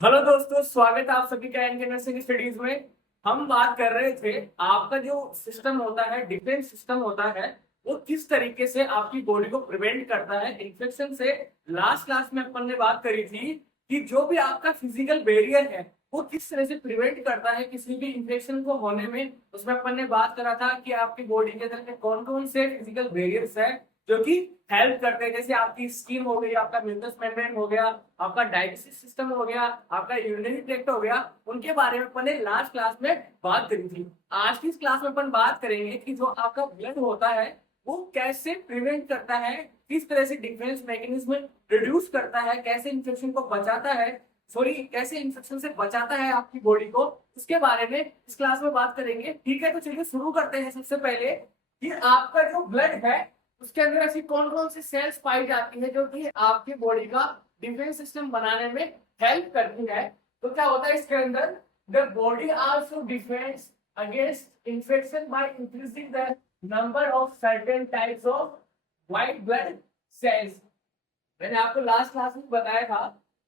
Hello दोस्तों, स्वागत है आप सभी का एनके नर्सिंग स्टडीज में। हम बात कर रहे थे आपका जो सिस्टम होता है, डिफेंस सिस्टम होता है, वो किस तरीके से आपकी बॉडी को प्रिवेंट करता है इन्फेक्शन से। लास्ट क्लास में अपन ने बात करी थी कि जो भी आपका फिजिकल बैरियर है वो किस तरह से प्रिवेंट करता है किसी भी इन्फेक्शन को होने में। उसमें अपन ने बात करा था कि आपकी बॉडी के अंदर में कौन कौन से फिजिकल बैरियर्स है जो कि हेल्प करते हैं। जैसे आपकी स्किन हो गई, आपका म्यूकस मेम्ब्रेन हो गया, आपका डाइजेस्टिव सिस्टम हो गया, आपका यूरिनरी ट्रैक्ट हो गया। उनके बारे में अपन ने लास्ट क्लास में बात करी थी। आज की इस क्लास में अपन बात करेंगे कि जो आपका ब्लड होता है वो कैसे प्रिवेंट करता है, किस तरह से डिफेंस मैकेनिज्म रिड्यूस करता है, कैसे इन्फेक्शन को बचाता है, सॉरी कैसे इन्फेक्शन से बचाता है आपकी बॉडी को। उसके बारे में इस क्लास में बात करेंगे। ठीक है, तो चलिए शुरू करते हैं। सबसे पहले कि आपका जो ब्लड है उसके अंदर ऐसी कौन कौन सी सेल्स पाई जाती है जो कि आपकी बॉडी का डिफेंस सिस्टम बनाने में हेल्प करती है। तो क्या होता है इसके अंदर, the body also defends against infection by increasing the number of certain types of white blood sales. मैंने आपको लास्ट क्लास में बताया था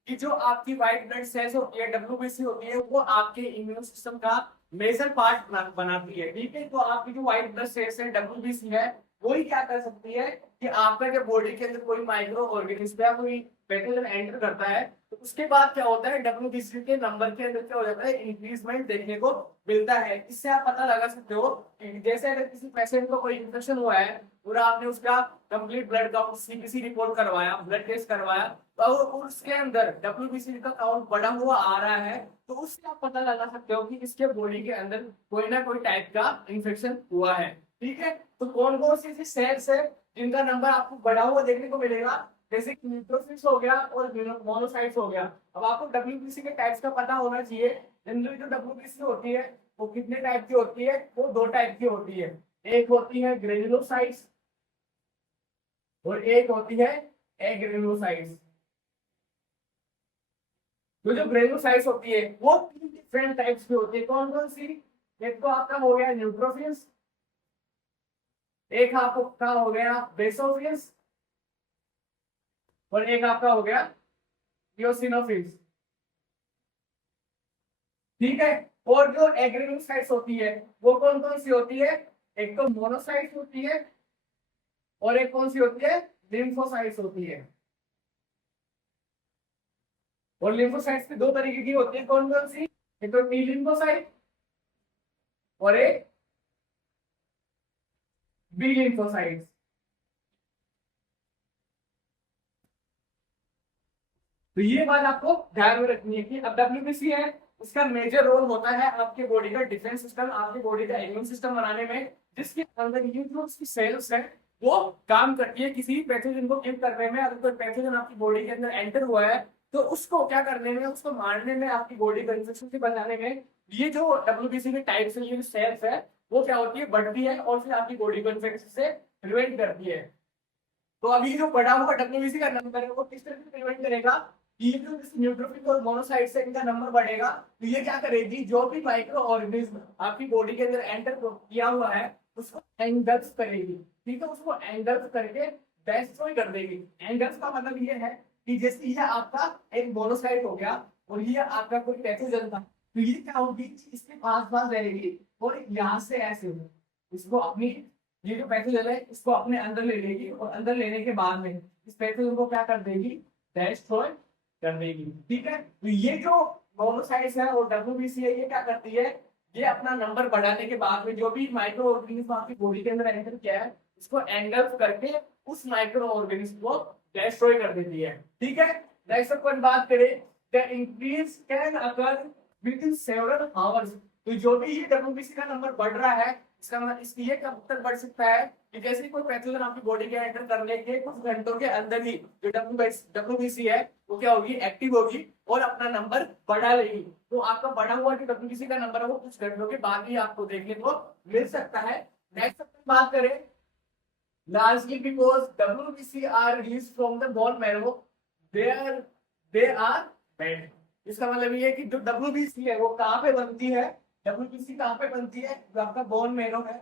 कि जो आपकी व्हाइट ब्लड सेल्स होती है, डब्ल्यूबीसी होती है, वो आपके इम्यून सिस्टम का मेजर पार्ट बनाती है। ठीक है, तो आपकी जो व्हाइट ब्लड सेल्स है, डब्ल्यूबीसी है, वही क्या कर सकती है कि आपका जब बॉडी के अंदर कोई माइक्रो ऑर्गेनिज्म या कोई पैथोजन एंटर करता है तो उसके बाद क्या होता है, डब्ल्यूबीसी के नंबर के अंदर क्या हो जाता है, इंक्रीजमेंट देखने को मिलता है। इससे आप पता लगा सकते हो कि जैसे अगर किसी पेशेंट को कोई इन्फेक्शन हुआ है, पूरा आपने उसका complete blood count CBC report करवाया, ब्लड टेस्ट करवाया, तो उसके अंदर डब्ल्यूबीसी का काउंट बढ़ा हुआ आ रहा है, तो उससे आप पता लगा सकते हो कि इसके बॉडी के अंदर कोई ना कोई टाइप का इन्फेक्शन हुआ है। ठीक है, तो कौन कौन सी सेल्स है जिनका नंबर आपको बढ़ा हुआ देखने को मिलेगा, जैसे न्यूट्रोफिल्स हो गया और मोनोसाइट्स हो गया। अब आपको डब्ल्यूबीसी के टाइप्स का पता होना चाहिए। जनरली जो डब्ल्यूबीसी होती है वो कितने टाइप की होती है, वो दो टाइप की होती है। एक होती है ग्रेन्युलोसाइट्स और एक होती है एग्रेनुलोसाइट्स। तो जो ग्रेन्युलोसाइट्स होती है वो तीन डिफरेंट टाइप्स की होती है। कौन कौन सी? एक तो आपका हो गया न्यूट्रोफिल्स, एक आपका हो गया बेसोफिल्स और एक आपका हो गया इयोसिनोफिल्स। ठीक है, और जो एग्रेनुलोसाइट्स होती है वो कौन कौन सी होती है? एक तो मोनोसाइट्स होती है और एक कौन सी होती है, लिम्फोसाइट्स होती है। और लिम्फोसाइट्स भी दो तरीके की होती है। कौन कौन सी? एक तो टी लिम्फोसाइट और एक बी लिम्फोसाइट्स। तो ये बात आपको ध्यान में रखनी है कि अब डब्ल्यूबीसी है, उसका मेजर रोल होता है आपके बॉडी का डिफेंस सिस्टम, आपके बॉडी का इम्यून सिस्टम बनाने में, जिसके अंदर ये जो उसकी सेल्स है वो काम करती है किसी पैथोजन को किल करने में। अगर कोई पैथोजन आपकी बॉडी के अंदर एंटर हुआ है तो उसको क्या करने में, उसको मारने में, आपकी बॉडी को इन्फेक्शन से बचाने में ये जो डब्ल्यूबीसी के टाइप से ये सेल्स है वो क्या होती है, बढ़ती है और फिर आपकी बॉडी को इन्फेक्शन से प्रिवेंट करती है। तो अभी जो बढ़ा हुआ डब्ल्यूबीसी का नंबर है वो किस तरह से प्रिवेंट करेगा? ये जो न्यूट्रोफिल और मोनोसाइट से इनका नंबर बढ़ेगा तो ये क्या करेगी, जो भी माइक्रो ऑर्गेनिज्म आपकी बॉडी के अंदर एंटर किया हुआ है उसको एंगल्फ करेगी। ठीक है, उसको एंगल्फ करके डिस्ट्रॉय कर देगी। एंगल्फ का मतलब ये है कि जैसे ये आपका एक मोनोसाइट हो गया और ये आपका कोई पैथोजन था, तो ये क्या होगी, इसके पास पास रहेगी और यहाँ से ऐसे हो इसको अपनी, ये जो पैथोजन है इसको अपने अंदर ले लेगी और अंदर लेने के बाद में इस पैथोजन को क्या कर देगी, डिस्ट्रॉय कर देगी। ठीक है, तो ये जो मोनोसाइट्स है और डब्ल्यूबीसी है, ये क्या करती है, ये अपना नंबर बढ़ाने के बाद में जो भी माइक्रो ऑर्गेनिज्म आपकी बॉडी के अंदर एंटर किया है इसको एंगल्फ करके उस माइक्रो ऑर्गेनिज्म को डिस्ट्रॉय कर देती है। ठीक है, नेक्स्ट अपन बात करें, the increase can occur with in several hours. तो जो भी ये डब्ल्यूबीसी का नंबर बढ़ रहा है इसका मतलब इसलिए कब तक बढ़ सकता है कि जैसे ही कोई पैथोजन आपकी बॉडी के एंटर करने के कुछ घंटों के अंदर ही जो डब्ल्यूबीसी है वो क्या होगी, एक्टिव होगी और अपना नंबर बढ़ा लेगी। तो आपका बढ़ा हुआ जो डब्ल्यूबीसी का नंबर है वो कुछ घंटों के बाद ही आपको देखने को मिल सकता है। नेक्स्ट अपन बात करें, largely because WBC are released from the bone marrow, they are bad। इसका मतलब ये है कि जो WBC है वो कहाँ पे बनती है, WBC कहाँ पे बनती है, जो आपका बोन मेरो है,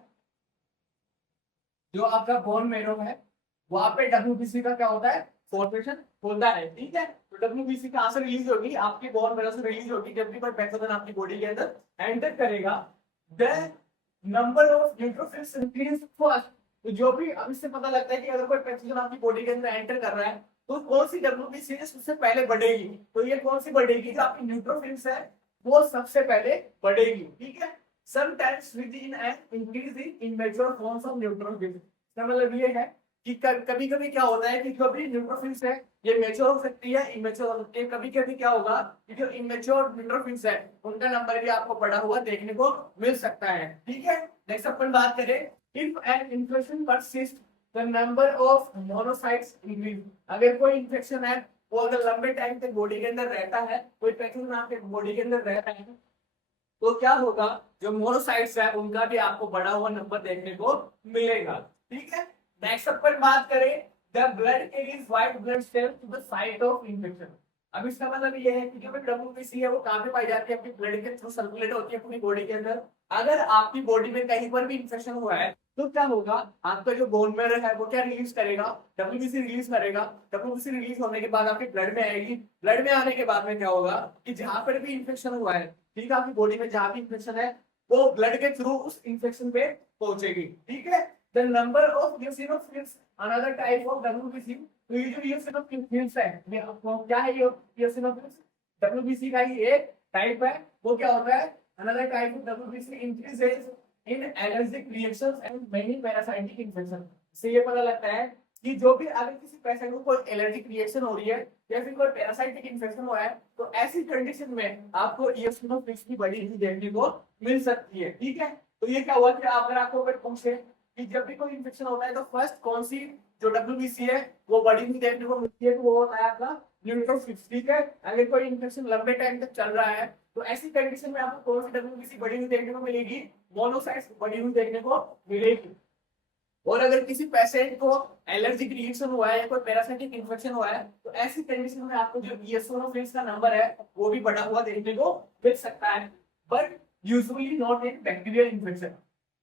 जो आपका बोन मेरो है वहां पे WBC का क्या होता है, फॉर्मेशन होता है, ठीक है। तो डब्ल्यूबीसी कहाँ से रिलीज होगी, आपकी बोन मैरो से रिलीज होगी। जब भी कोई पैथोजन आपकी बॉडी के अंदर एंटर करेगा, the number of neutrophils increase first. तो जो भी अब इससे पता लगता है कि अगर कोई पैथोजन आपकी बॉडी के अंदर एंटर कर रहा है तो कौन सी डब्ल्यूबीसी है सबसे पहले बढ़ेगी। तो ये कौन सी बढ़ेगी, जो आपकी न्यूट्रोफिल्स है वो सबसे पहले बढ़ेगी, ठीक है। Sometimes within an increase in immature forms of neutrophils. इसका मतलब ये है कि कभी कभी क्या होता है कि जो भी न्यूट्रोफिल्स है ये मेच्योर हो सकती है, इमेच्योर हो सकती है। कभी कभी क्या होगा कि जो इमेच्योर न्यूट्रोफिल्स है उनका नंबर भी आपको बढ़ा हुआ देखने को मिल सकता है, ठीक है। नेक्स्ट अपन बात करें, if an infection persist the number of monocytes increase. अगर कोई इन्फेक्शन है वो अगर लंबे टाइम तक बॉडी के अंदर रहता है, कोई पैथोजन आपके बॉडी के अंदर रहता है, तो क्या होगा, जो मोनोसाइट्स है उनका भी आपको बढ़ा हुआ नंबर देखने को मिलेगा, ठीक है। नेक्स्ट अपन बात करें, the blood carries white blood cells to the site of infection. अब इसका मतलब ये है कि जो भी डब्ल्यूबीसी है वो कहाँ पे पाई जाती है, अपनी ब्लड के थ्रू सर्कुलेट होती है पूरी बॉडी के अंदर। अगर आपकी बॉडी में कहीं पर भी इन्फेक्शन हुआ है तो क्या होगा, आपका जो बोन मैरो है वो क्या रिलीज करेगा, डब्ल्यूबीसी रिलीज करेगा। डब्ल्यूबीसी रिलीज होने के बाद आपके ब्लड में आएगी। ब्लड में आने के बाद में क्या होगा कि जहां पर भी इन्फेक्शन हुआ है, ठीक है, आपकी बॉडी में जहां भी इन्फेक्शन है वो ब्लड के थ्रू उस इन्फेक्शन पे पहुंचेगी, ठीक है। The number of eosinophils, another type of WBC. तो ये जो eosinophils है, ये क्या है, ये eosinophils डब्ल्यूबीसी का ही एक टाइप है। वो क्या होता है, another type of WBC increases in allergic reactions and many parasitic infection. से ये पता लगता है कि जो भी अगर किसी पेशेंट को कोई एलर्जिक रिएक्शन हो रही है या फिर कोई पैरासाइटिक इन्फेक्शन हुआ है तो ऐसी कंडीशन में आपको eosinophils की बढ़ी हुई देखने को मिल सकती है, ठीक है। तो ये क्या हुआ कि अगर आपको कोई पूछे कि जब भी कोई इन्फेक्शन होता है तो फर्स्ट कौन सी जो डब्ल्यूबीसी है वो बढ़ी हुई देखने को मिलती है, तो वो होता है आपका न्यूट्रोफिल्स, ठीक है। अगर कोई इन्फेक्शन लंबे टाइम तक चल रहा है तो ऐसी कंडीशन में आपको कौन सी डब्ल्यूबीसी बढ़ी हुई देखने को मिलेगी, मोनोसाइट्स बढ़ी हुई देखने को मिलेगी। और अगर किसी पेशेंट को एलर्जिक रिएक्शन हुआ है या कोई पैरासाइटिक इन्फेक्शन हुआ है तो ऐसी कंडीशन में आपको जो eosinophils का नंबर है वो भी बढ़ा हुआ देखने को मिल सकता है, but usually not in bacterial infection.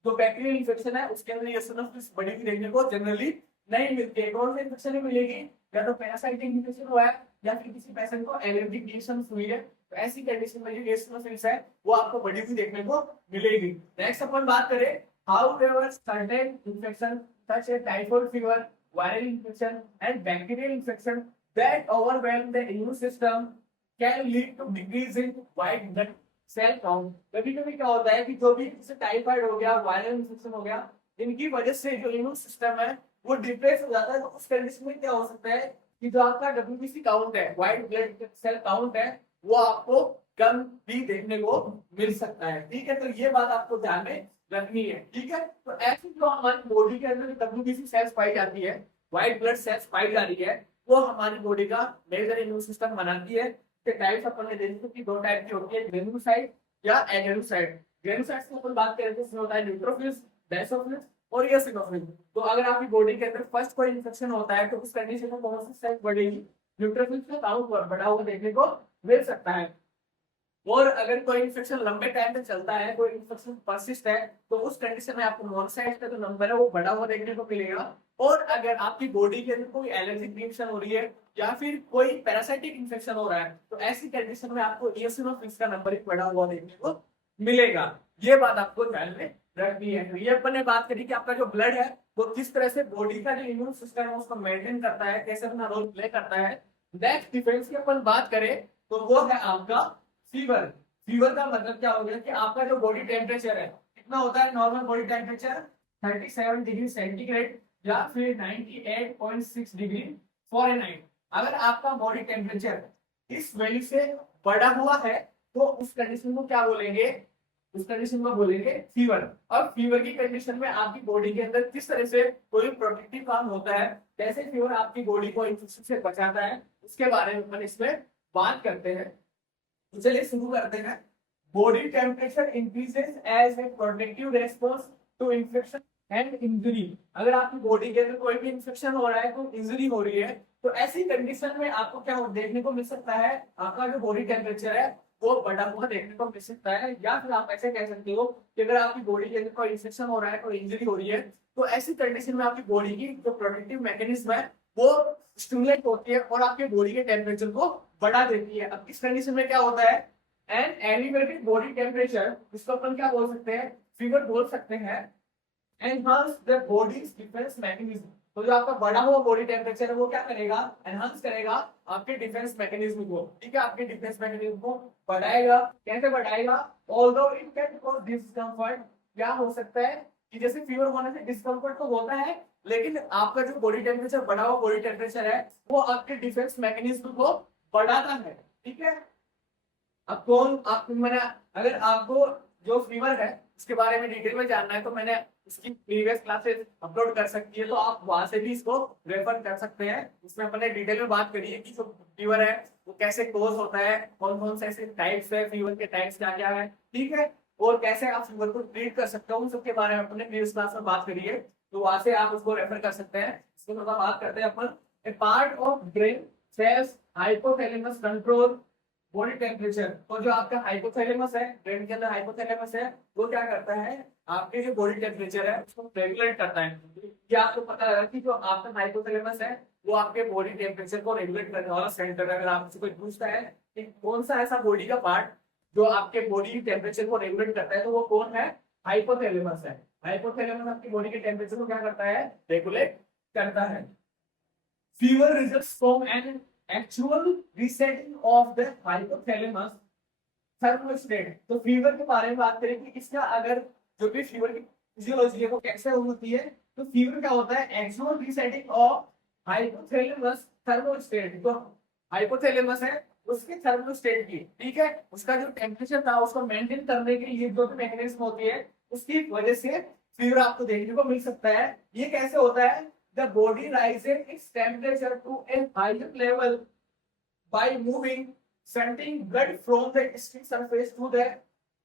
जो बैक्टीरियल इन्फेक्शन है उसके अंदर eosinophils बढ़ी हुई देखने को जनरली नहीं मिलती है। कौन सी इन्फेक्शन में मिलेगी, या तो पैरासाइटिक इन्फेक्शन हुआ है या फिर किसी पेशेंट को एलर्जिक रिएक्शन हुई है, तो ऐसी कंडीशन में जो eosinophils है वो आपको बढ़ी हुई देखने को मिलेगी। नेक्स्ट अपन बात करें, however certain infection such as typhoid fever, viral infection and bacterial infection that overwhelm the immune system can lead to decrease in white blood cell count। कभी कभी क्या होता है कि जो भी जैसे टाइफाइड हो गया, वायरल इन्फेक्शन हो गया, इनकी वजह से जो इम्यून सिस्टम है वो डिप्रेस हो जाता है। तो उस कंडीशन में क्या हो सकता है कि जो आपका डब्ल्यूबीसी काउंट है, व्हाइट ब्लड सेल काउंट है, वो आपको कम भी देखने को मिल सकता है, ठीक है। तो ये बात आपको ध्यान में रखनी है, ठीक है। तो ऐसी जो हमारी बॉडी के अंदर डब्ल्यूबीसी सेल्स पाई जाती है, व्हाइट ब्लड सेल्स पाई जा रही है, वो हमारी बॉडी का मेजर इम्यून सिस्टम बनाती है। टाइप्स अपन ने देखी कि दो टाइप की होती है, ग्रेनुलोसाइट या एडेनोसाइट। ग्रेनुलोसाइट्स की अपन बात करें तो इसमें होता है न्यूट्रोफिल्स, बेसोफिल्स और eosinophils। तो अगर आपकी बॉडी के अंदर फर्स्ट कोई इन्फेक्शन होता है तो उस कंडीशन में कौन सी सेल बढ़ेगी, न्यूट्रोफिल्स का काउंट बढ़ा हुआ देखने को मिल सकता है। और अगर कोई इन्फेक्शन लंबे टाइम तक चलता है, कोई इन्फेक्शन परसिस्ट है, तो उस कंडीशन में आपको मोनोसाइट्स का जो नंबर है वो बढ़ा हुआ देखने को मिलेगा। और अगर आपकी बॉडी के अंदर कोई एलर्जिक रिएक्शन हो रही है या फिर कोई पैरासाइटिक इन्फेक्शन हो रहा है तो ऐसी कंडीशन में आपको eosinophils का नंबर एक बढ़ा हुआ देखने को मिलेगा। ये बात आपको ध्यान में रखनी है। तो ये अपन ने बात करी कि आपका जो ब्लड है वो किस तरह से बॉडी का जो इम्यून सिस्टम है उसको मेंटेन करता है, कैसे अपना रोल प्ले करता है। नेक्स्ट डिफेंस की अपन बात करें तो वो है आपका फीवर। फीवर का मतलब क्या हो गया कि आपका जो बॉडी टेम्परेचर है कितना होता है, normal body temperature 37 degree centigrade या फिर 98.6 डिग्री फ़ारेनहाइट। अगर आपका बॉडी टेम्परेचर इस वैल्यू से बढ़ा हुआ है तो उस कंडीशन को क्या बोलेंगे, उस कंडीशन को बोलेंगे फीवर। और फीवर की कंडीशन में आपकी बॉडी के अंदर किस तरह से कोई प्रोटेक्टिव काम होता है, कैसे फीवर आपकी बॉडी को इन्फेक्शन से बचाता है, उसके बारे में अपन इसमें बात करते हैं। तो चलिए शुरू करते हैं। Body temperature increases as a protective response to infection and injury. अगर आपकी बॉडी के अंदर कोई भी इन्फेक्शन हो रहा है, तो इंजरी हो रही है, तो ऐसी कंडीशन में आपको क्या देखने को मिल सकता है, आपका जो बॉडी टेम्परेचर है वो बढ़ा हुआ देखने को मिल सकता है। या फिर आप ऐसे कह सकते हो कि अगर आपकी बॉडी के अंदर कोई इन्फेक्शन हो रहा है, कोई इंजरी हो रही है, तो ऐसी कंडीशन में आपकी बॉडी की जो प्रोटेक्टिव मैकेनिज्म है वो स्टिमुलेट होती है और आपके बॉडी के टेम्परेचर को बढ़ा देती है। अब इस कंडीशन में क्या होता है, एन एलिवेटेड बॉडी टेम्परेचर, जिसको अपन क्या बोल सकते हैं, फीवर बोल सकते हैं, enhance the bodies defence mechanism. तो जो आपका बढ़ा हुआ बॉडी टेम्परेचर है वो क्या करेगा, एनहांस करेगा आपके डिफेंस मैकेनिज्म को, ठीक है, आपके डिफेंस मैकेनिज्म को बढ़ाएगा। कैसे बढ़ाएगा, although it can cause discomfort, क्या हो सकता है कि जैसे फीवर होने से डिस्कम्फर्ट तो होता है, लेकिन आपका जो बॉडी टेम्परेचर, बढ़ा हुआ बॉडी टेम्परेचर है, वो आपके डिफेंस मैकेनिज्म को बढ़ाता है, ठीक है। अब कौन आप, मैंने, अगर आपको जो फीवर है उसके बारे में डिटेल में जानना है तो मैंने उसकी प्रीवियस क्लासेस अपलोड कर सकती है, तो आप वहां से भी इसको रेफर कर सकते हैं। उसमें अपने डिटेल में बात करी है कि जो फीवर है वो कैसे कोज होता है, कौन कौन से ऐसे टाइप्स है, फीवर के टाइप्स क्या क्या है, ठीक है, और कैसे आप फीवर को ट्रीट कर सकते हो, उन सबके बारे में अपने प्रीवियस क्लास में बात करी है, तो वहां से आप उसको रेफर कर सकते हैं। इसको थोड़ा बात करते हैं अपन। A part of brain cells hypothalamus control body temperature. तो जो आपका हाइपोथैलेमस है, ब्रेन के अंदर हाइपोथैलेमस है, वो क्या करता है, आपके जो बॉडी टेम्परेचर है उसको रेगुलेट करता है। क्या आपको पता है कि जो आपका हाइपोथैलेमस है वो आपके बॉडी टेम्परेचर को रेगुलेट करने वाला सेंटर है। अगर आपसे कोई पूछता है कि कौन सा ऐसा बॉडी का पार्ट जो आपके बॉडी टेम्परेचर को रेगुलेट करता है, तो वो कौन है, हाइपोथैलेमस है। हाइपोथैलेमस आपकी बॉडी के टेम्परेचर को क्या करता है, रेगुलेट करता है। Fever results from an actual resetting of the hypothalamus thermostat। तो फीवर के बारे में बात करें कि इसका अगर जो भी फीवर की फिजियोलॉजी है वो कैसे होती है, तो फीवर क्या होता है, actual resetting of hypothalamus thermostat. तो हाइपोथैलेमस है उसके थर्मोस्टेट की, ठीक है, उसका जो टेम्परेचर था उसको मेंटेन करने के लिए जो भी मैकेनिज्म होती है उसकी वजह से फीवर आपको देखने को मिल सकता है। ये कैसे होता है, the body rises its temperature to a higher level by moving, sending blood from the skin surface to the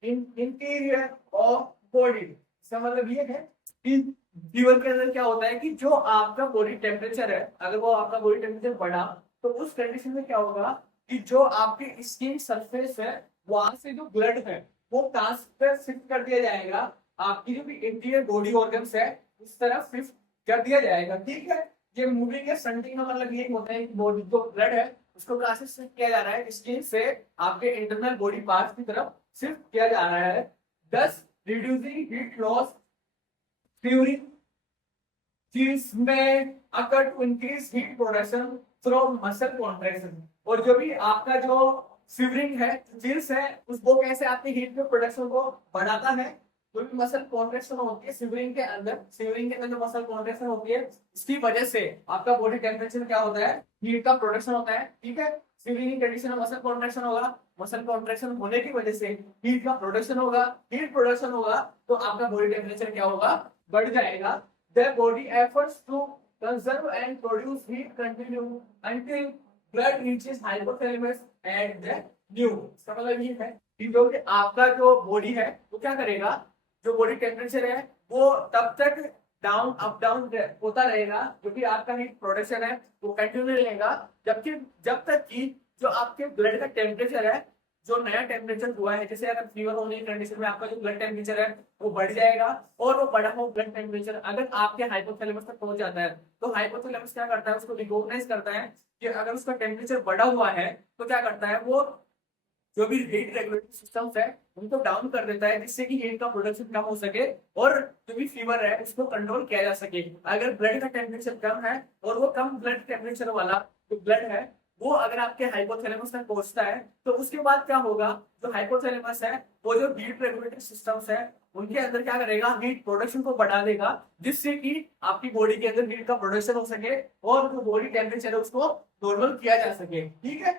interior of body। इसका मतलब ये है कि फीवर के अंदर क्या होता है कि जो आपका बॉडी टेम्परेचर है, अगर वो आपका बॉडी टेम्परेचर बढ़ा तो उस कंडीशन में क्या होगा कि जो आपकी स्किन सरफेस है वहां से जो ब्लड है वो कहां पर शिफ्ट कर दिया जाएगा, आपकी जो भी इंटीरियर बॉडी ऑर्गन्स है उस तरफ शिफ्ट कर दिया जाएगा, ठीक है। ये मूविंग है, संटिंग का मतलब ये होता है कि बॉडी जो ब्लड है उसको कहां से शिफ्ट किया जा रहा है, स्किन से आपके इंटरनल बॉडी पार्ट्स की तरफ शिफ्ट किया जा रहा है। दस रिड्यूसिंग हीट लॉस ड्यूरिंग चीज में occur to increase heat production through muscle contraction. और जो भी आपका जो शिवरिंग है, चिल्स है, उसको कैसे आपकी हीट के प्रोडक्शन को बढ़ाता है, जो भी मसल कॉन्ट्रैक्शन होती है शिवरिंग के अंदर, शिवरिंग के अंदर जो मसल कॉन्ट्रैक्शन होती है इसकी वजह से आपका बॉडी टेम्परेचर क्या होता है, हीट का प्रोडक्शन होता है, ठीक है। शिवरिंग की कंडीशन में मसल कॉन्ट्रैक्शन होगा, मसल कॉन्ट्रैक्शन होने की वजह से हीट का प्रोडक्शन होगा, हीट प्रोडक्शन होगा तो आपका बॉडी टेम्परेचर क्या होगा, बढ़ जाएगा। The body efforts to conserve and produce heat continue until blood reaches hypothalamus and the new। इसका मतलब ये है कि जो कि आपका जो बॉडी है वो क्या करेगा, जो बॉडी टेम्परेचर है वो तब तक डाउन अप डाउन होता रहेगा, जो कि आपका हीट प्रोडक्शन है वो कंटिन्यू रहेगा जबकि जब तक कि जो आपके ब्लड का टेम्परेचर है, जो नया टेम्परेचर हुआ है, जैसे अगर फीवर होने की कंडीशन में आपका जो ब्लड टेम्परेचर है वो बढ़ जाएगा, और वो बढ़ा हुआ ब्लड टेम्परेचर अगर आपके हाइपोथैलेमस तक पहुंच जाता है तो हाइपोथैलेमस क्या करता है, उसको रिकॉग्नाइज करता है कि अगर उसका टेम्परेचर बढ़ा हुआ है तो क्या करता है, वो जो भी हीट रेगुलेटरी सिस्टम्स है उनको डाउन कर देता है जिससे कि हीट का प्रोडक्शन कम हो सके और जो भी फीवर है उसको कंट्रोल किया जा सके। अगर ब्लड का टेम्परेचर कम है और वो कम ब्लड टेम्परेचर वाला जो ब्लड है वो अगर आपके हाइपोथैलेमस तक पहुंचता है तो उसके बाद क्या होगा, जो हाइपोथैलेमस है वो जो हीट रेगुलेटरी सिस्टम्स है उनके अंदर क्या करेगा, हीट प्रोडक्शन को बढ़ा देगा जिससे कि आपकी बॉडी के अंदर हीट का प्रोडक्शन हो सके और जो बॉडी टेम्परेचर है उसको नॉर्मल किया जा सके, ठीक है।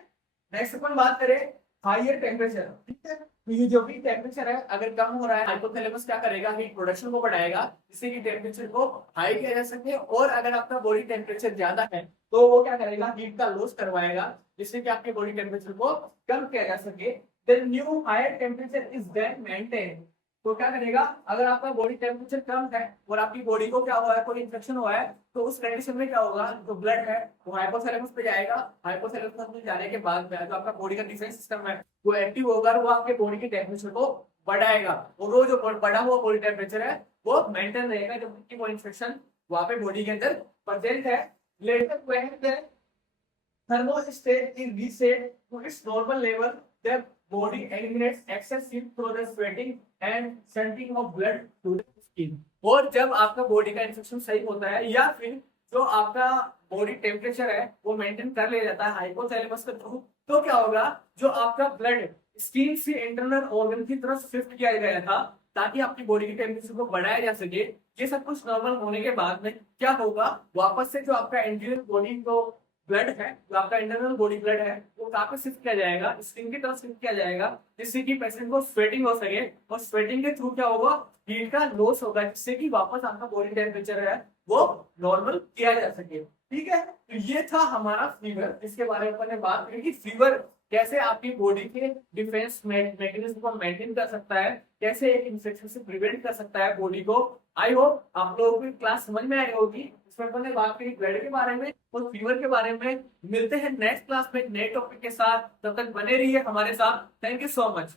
नेक्स्ट अपन बात करें हायर टेम्परेचर, ठीक है। तो ये जो भी टेम्परेचर है अगर कम हो रहा है, हाइपोथैलेमस क्या करेगा, हीट प्रोडक्शन को बढ़ाएगा जिससे कि टेम्परेचर को हाई किया जा सके, और अगर आपका बॉडी टेम्परेचर ज्यादा है तो वो क्या करेगा, हीट का लॉस करवाएगा जिससे कि आपके बॉडी टेम्परेचर को कम किया जा सके। Then new higher temperature is then maintain. तो क्या करेगा, अगर आपका बॉडी टेम्परेचर कम है और आपकी बॉडी को क्या हुआ है, कोई इन्फेक्शन हुआ है, तो उस कंडीशन में क्या होगा, जो ब्लड है वो हाइपोथैलेमस पे जाएगा, हाइपोथैलेमस में जाने के बाद में जो आपका बॉडी का डिफेंस सिस्टम है वो एक्टिव होगा, वो आपके बॉडी के टेम्परेचर को बढ़ाएगा, और वो जो बढ़ा हुआ बॉडी टेम्परेचर है वो मेंटेन रहेगा जब कि वो इन्फेक्शन वहां पे बॉडी के अंदर प्रेजेंट है। later when the thermostat is reset to its normal level, the body eliminates excess heat through the sweating and sending of blood to the skin. और जब आपका बॉडी का इन्फेक्शन सही होता है या फिर जो आपका बॉडी टेम्परेचर है वो मेंटेन कर लिया जाता है हाइपोथैलेमस के थ्रू, तो क्या होगा, जो आपका ब्लड स्किन से इंटरनल ऑर्गन की तरफ शिफ्ट किया गया था ताकि आपकी बॉडी की टेम्परेचर को बढ़ाया जा सके, ये सब कुछ नॉर्मल होने के बाद में क्या होगा, वापस से जो आपका इंटरनल बॉडी को ब्लड है, जो आपका इंटरनल बॉडी ब्लड है, वो कहाँ पे शिफ्ट किया जाएगा, स्किन की तरफ शिफ्ट किया जाएगा, जिससे कि पेशेंट को स्वेटिंग हो सके, और स्वेटिंग के थ्रू क्या होगा, हीट का लॉस होगा, जिससे कि वापस आपका बॉडी टेम्परेचर है वो नॉर्मल किया जा सके। ठीक है, तो ये था हमारा फीवर, जिसके बारे में मैंने बात करी कि फीवर कैसे आपकी बॉडी के डिफेंस मैकेनिज्म को मेंटेन कर सकता है, कैसे एक इन्फेक्शन से प्रिवेंट कर सकता है बॉडी को। आई होप आप लोगों की क्लास समझ में आई होगी। इसमें मैंने बात करी ब्लड के बारे में और फीवर के बारे में। मिलते हैं नेक्स्ट क्लास में नए टॉपिक के साथ, तब तक बने रहिए हमारे साथ। Thank you so much.